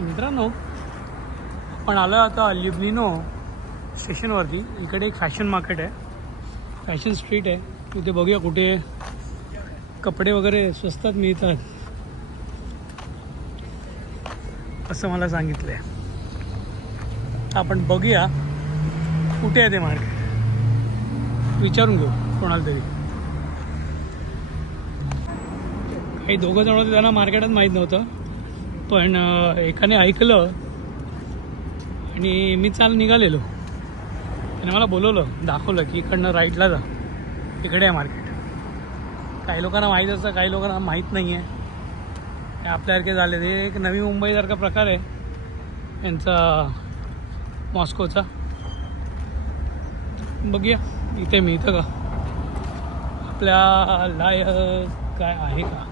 मित्रांनो, आपण आलो आता ल्युब्लिनो स्टेशनवरती. इकडे एक फॅशन मार्केट आहे, फॅशन स्ट्रीट आहे. तिथे बघूया कुठे कपडे वगैरे स्वस्तात मिळतात असं मला सांगितलं आहे. आपण बघूया कुठे आहे ते मार्केट, विचारून घेऊ कोणाला तरी. काही दोघं जण होते, त्यांना मार्केटात माहीत नव्हतं, पण एकाने ऐकलं आणि मी निघालेलो. त्याने मला बोलवलं, दाखवलं की इकडनं राईटला जा, इकडे आहे मार्केट. काही लोकांना माहीत असतं, काही लोकांना माहीत नाही आहे. हे आपल्यासारखे झाले. ते एक नवी मुंबईसारखा प्रकार आहे यांचा, मॉस्कोचा. बघूया इथे मिळतं का, आपल्या लायक काय आहे का.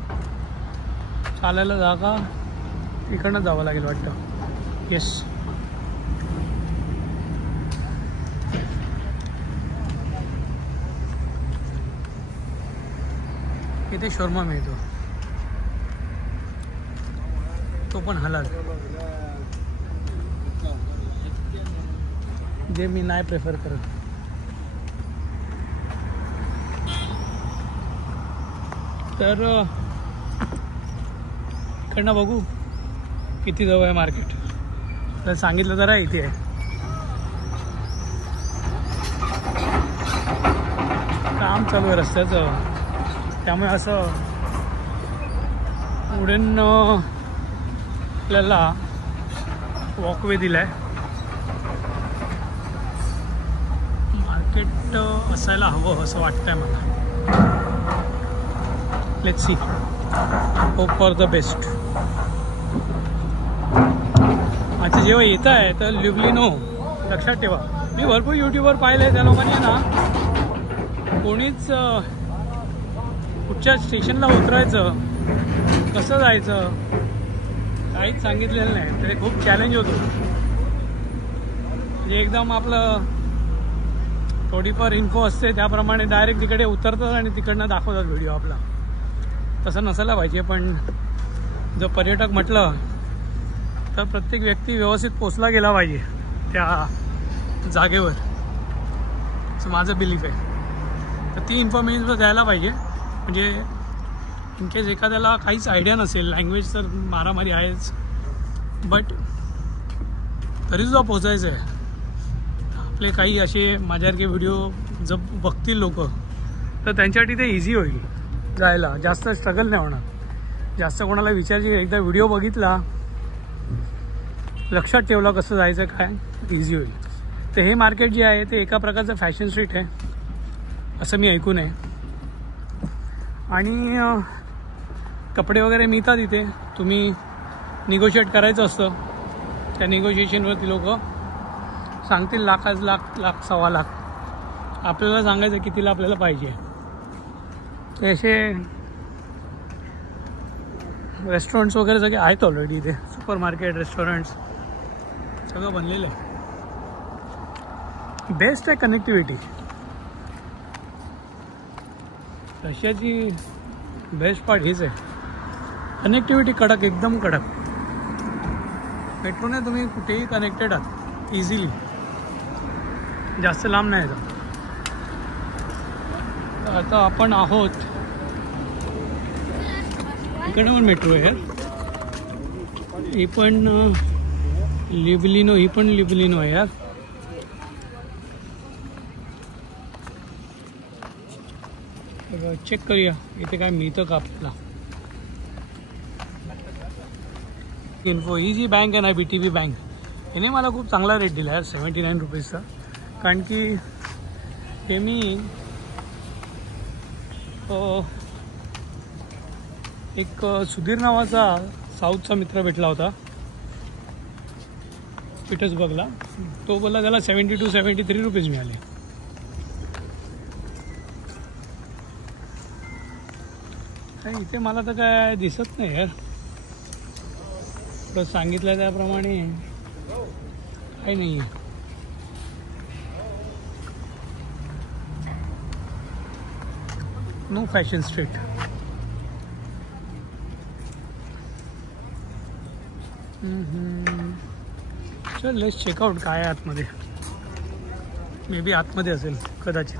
चालायला जागा इकडनं जावं लागेल वाटतं. येस, इथे शोरमा मिळतो, तो पण हलाल, जे मी नाही प्रेफर करत. तर इकडनं बघू किती जवळ आहे मार्केट. तर सांगितलं जरा इथे आहे. काम चालू आहे रस्त्याचं, त्यामुळे असं उडून आपल्याला वॉकवे दिला आहे. मार्केट असायला हवं असं वाटतंय मला. Let's see, hope for the best. अच्छा, जेव्हा येत आहे तर ल्युब्लिनो लक्षात ठेवा. मी भरपूर यूट्यूबवर पाहिलं आहे, त्या लोकांनी ना कोणीच कुठच्या स्टेशनला उतरायचं, कसं जायचं, काहीच सांगितलेलं नाही. तर खूप चॅलेंज होतो. म्हणजे एकदम आपलं थोडीफार इन्फो असते त्याप्रमाणे डायरेक्ट तिकडे उतरतात आणि तिकडनं दाखवतात व्हिडिओ आपला. तसं नसायला पाहिजे. पण जर पर्यटक म्हटलं तर प्रत्येक व्यक्ती व्यवस्थित पोचला गेला पाहिजे त्या जागेवर, असं माझं बिलीफ आहे. तर ती इन्फॉर्मेशन द्यायला पाहिजे. म्हणजे इनकेस एखाद्याला काहीच आयडिया नसेल, लँग्वेज तर मारामारी आहेच, बट तरीसुद्धा पोचायचं आहे. आपले काही असे माझ्यासारखे व्हिडिओ जर बघतील लोक तर त्यांच्यासाठी ते इझी होईल जायला, जास्त स्ट्रगल नाही होणार. जास्त कोणाला विचारायची, एकदा व्हिडिओ बघितला, लक्षात ठेवला कसं जायचं काय, इझी होईल. तर हे मार्केट जे आहे ते एका प्रकारचं फॅशन स्ट्रीट आहे असं मी ऐकून आहे. आणि कपडे वगैरे मिळतात इथे. तुम्ही निगोशिएट करायचं असतं, त्या निगोशिएशनवरती लोक सांगतील लाखाच लाख सव्वा लाख. आपल्याला सांगायचं कितीला आपल्याला पाहिजे. ते असे रेस्टॉरंट्स वगैरे सगळे आहेत ऑलरेडी इथे. सुपर मार्केट, रेस्टॉरंट्स सगळं बनलेलं आहे. बेस्ट आहे कनेक्टिव्हिटी. रशियाची बेस्ट पार्ट हीच आहे, कनेक्टिव्हिटी कडक, एकदम कडक. मेट्रोने तुम्ही कुठेही कनेक्टेड आहात इझिली, जास्त लांब नाही जात. आता आपण आहोत इकडं पण मेट्रो आहे. ही पण ल्युब्लिनो, ही पण ल्युब्लिनो आहे यार. चेक करूया इथे काय मिळतं का आपल्याला. इन्फो, ही जी बँक आहे ना, BTB बँक, याने मला खूप चांगला रेट दिला यार, 79 रुपीजचा. कारण की हे मी एक सुधीर नावाचा साऊथचा मित्र भेटला होता पीटर्सबर्गला. तो बोलला त्याला 72-73 रुपीज मिळाले. इथे मला तर काय दिसत नाही यार, तर सांगितलं त्याप्रमाणे काही नाही आहे. No fashion street. चल लेट्स चेकआउट काय आहे आतमध्ये. मे बी आतमध्ये असेल कदाचित.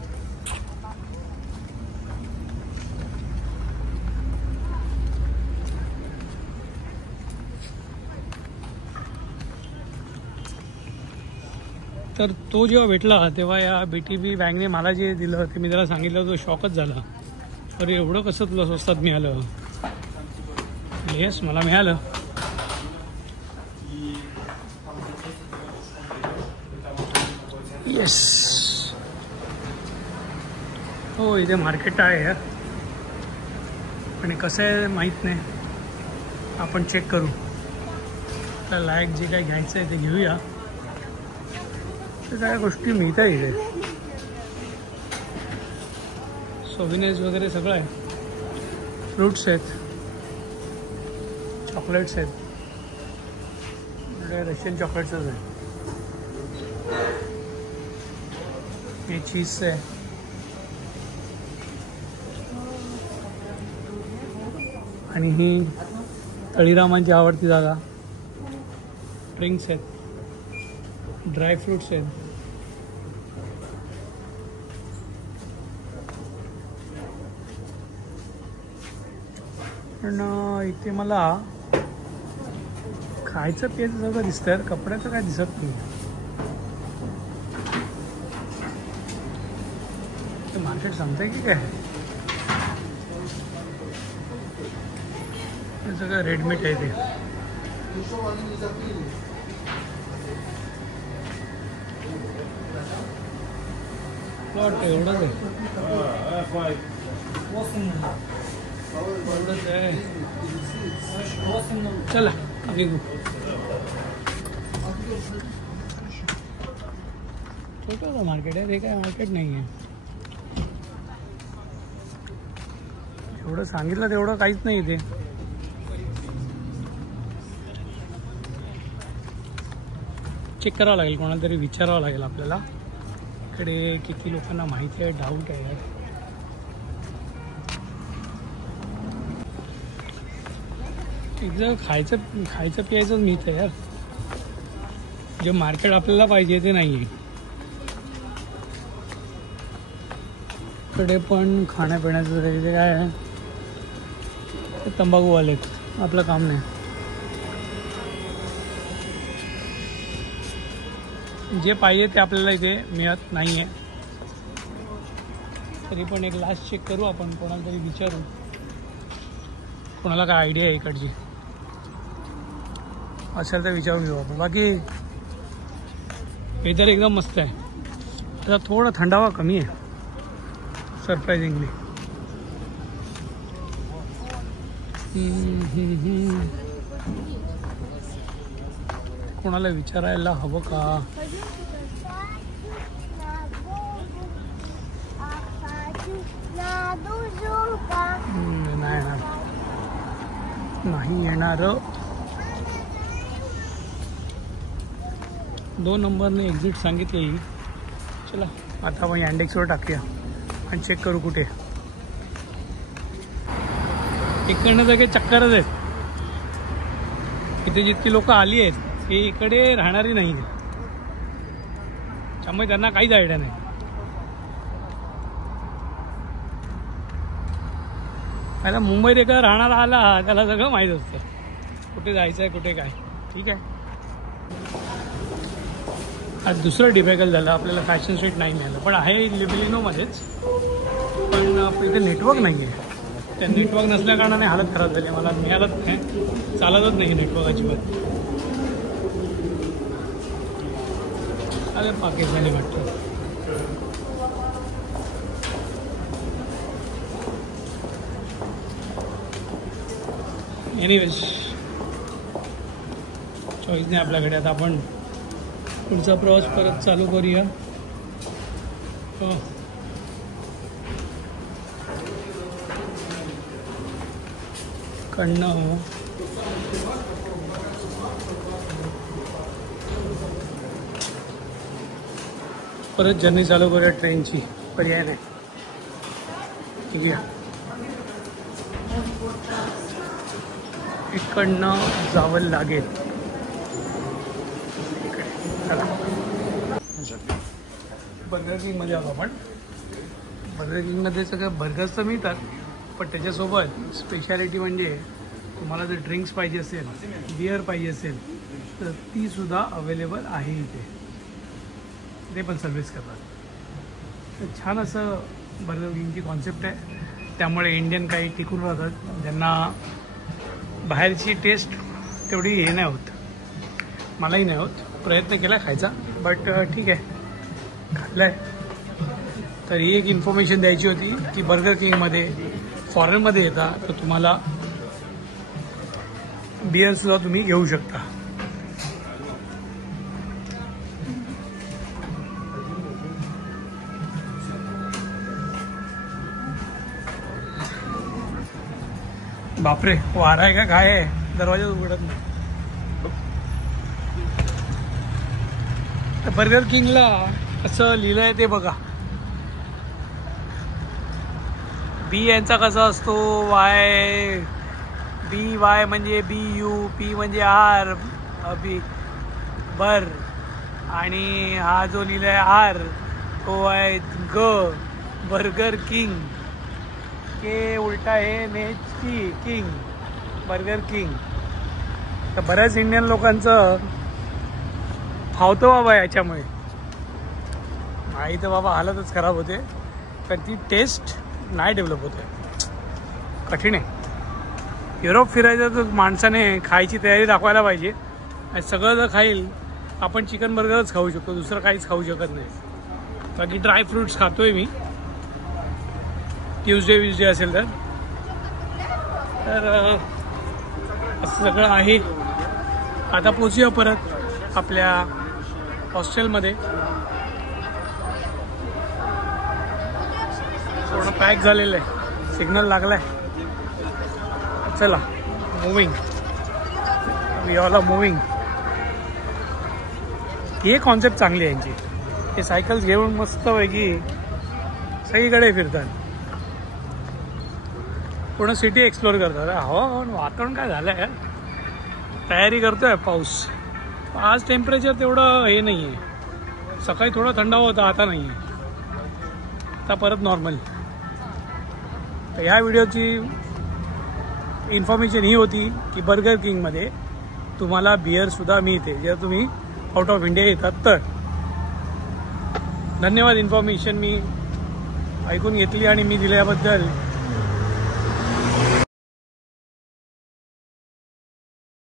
तर तो जेव्हा भेटला तेव्हा या BTB बँकने मला जे दिलं ते मी त्याला सांगितलं तो शॉकच झाला. अरे एवढं कसं तुला स्वस्तात मिळालं. येस मला मिळालं. येस हो इथे मार्केट आहे यार. आणि कसं आहे माहीत नाही. आपण चेक करू. त्या लायक जे काही घ्यायचं आहे ते घेऊया. त्या गोष्टी मिळतात इथे. सोविनेज वगैरे सगळं आहे. फ्रूट्स आहेत, चॉकलेट्स आहेत. रशियन चॉकलेट्सच आहे. हे चीज आहे. आणि ही तळीरामांची आवडती जागा. ड्रिंक्स आहेत, ड्राय फ्रूट्स आहेत. पण इथे मला खायचं प्यायचं सगळं दिसतंय. कपड्याचं काय दिसत नाही. ते मार्केट सांगतंय की काय. हे सगळं रेडमेड आहे ते. प्लॉट एवढंच आहे. एवढंच आहे. चला निघू. छोटंसं मार्केट आहे. ते काय मार्केट नाही आहे. एवढं सांगितलं तेवढं काहीच नाही इथे. चेक करावं लागेल. कोणाला तरी विचारावं लागेल आपल्याला. इकडे किती लोकांना माहिती आहे डाऊट आहे यार. एकदा खायचं प्यायचंच मिळतं यार. जे मार्केट आपल्याला पाहिजे ते नाही आहे. इकडे पण खाण्यापिण्याचं ते काय आहे. ते तंबाखूवालेत. आपलं काम नाही. जे पाहिजे ते आपल्याला इथे मिळत नाही आहे. तरी पण एक लास्ट चेक करू आपण. कोणाला तरी विचारू. कोणाला काय आयडिया आहे इकडची असेल तर विचारून घेऊ आपण. बाकी वेदर एकदम मस्त आहे. आता थोडा थंडावा कमी आहे सरप्रायझिंगली. कोणाला विचारायला हवं का. नाही येणार. 2 नंबरने एक्झिट सांगितली. चला आता आपण यांडेक्सवर टाकूया आणि चेक करू कुठे. इकडनं सगळे चक्करच आहेत. इथे जितकी लोक आली आहेत ते इकडे राहणारी नाही आहेत. त्यामुळे त्यांना काहीच आयडिया नाही. आता मुंबईत एका राहणारा आला त्याला सगळं माहीत असतं. कुठे जायचं आहे कुठे काय. ठीक आहे. आज दुसरं डिफिकल्ट झालं. आपल्याला फॅशन स्ट्रीट नाही मिळालं. पण आहे लिबिलिनोमध्येच. पण इथे नेटवर्क नाही आहे. त्या नेटवर्क नसल्या कारणाने हालत खराब झाली. मला मिळालंच नाही. चालतच नाही नेटवर्क अजिबात. अरे पाकिस्तानी वाटतं. एनिवेज चॉईस नाही आपल्याकडे. आता आपण पुढचा प्रवास परत चालू करूया. कडनं परत जर्नी चालू करूया ट्रेनची. पर्याय नाही. ठीक आहे. इकडनं जावं लागेल. बर्गर किंगमध्ये आलो आपण. बर्गर किंगमध्ये सगळं बर्गर्स तर मिळतात, पण त्याच्यासोबत स्पेशालिटी म्हणजे तुम्हाला जर ड्रिंक्स पाहिजे असेल, बिअर पाहिजे असेल तर ती सुद्धा अवेलेबल आहे इथे. ते पण सर्व्हिस करतात. तर छान असं बर्गर किंगची कॉन्सेप्ट आहे. त्यामुळे इंडियन काही टिकून राहतात, ज्यांना बाहेरची टेस्ट तेवढी हे नाही होत. मलाही नाही होत. प्रयत्न केला खायचा, बट ठीक आहे, खाल्लं आहे. तर ही एक इन्फॉर्मेशन द्यायची होती की बर्गर किंगमध्ये फॉरेनमध्ये येता तर तुम्हाला बिअरसुद्धा तुम्ही घेऊ शकता. बापरे, वारा आहे का काय आहे, दरवाजा उघडत नाही. तर बर्गर किंगला असं लिहिलं आहे ते बघा. बी यांचा कसा असतो, वाय बी, वाय म्हणजे BU, पी म्हणजे आर, बी बर, आणि हा जो लिहिलाय आर तो आहे ग, बर्गर किंग. के उलटा आहे नेची किंग, बर्गर किंग. तर बऱ्याच इंडियन लोकांचं फावतं बाबा याच्यामुळे. आई तर बाबा हालतच खराब होते, तर ती टेस्ट नाही डेव्हलप होते. कठीण आहे. युरोप फिरायचं तर माणसाने खायची तयारी दाखवायला पाहिजे. आणि सगळं जर खाईल, आपण चिकन बर्गरच खाऊ शकतो, दुसरं काहीच खाऊ शकत नाही. बाकी ड्राय फ्रूट्स खातोय मी ट्यूजडे असेल तर. असं सगळं आहे. आता पोचूया परत आपल्या हॉस्टेलमध्ये. पूर्ण पॅक झालेलं आहे, सिग्नल लागलाय. चला moving, we all are moving. ही कॉन्सेप्ट चांगली आहे यांची. हे सायकल्स घेऊन मस्तपैकी सगळीकडे फिरतात, पूर्ण सिटी एक्सप्लोर करतात. वातावरण काय झालं आहे, तयारी करतोय पाऊस. आज टेम्परेचर तेवढं हे नाही आहे. सकाळी थोडा थंडावा होता, आता नाही आहे, आता परत नॉर्मल. तर ह्या व्हिडिओची इन्फॉर्मेशन ही होती की बर्गर किंगमध्ये तुम्हाला बिअरसुद्धा मिळते जर तुम्ही आउट ऑफ इंडिया येतात तर. धन्यवाद. इन्फॉर्मेशन मी ऐकून घेतली आणि मी दिल्याबद्दल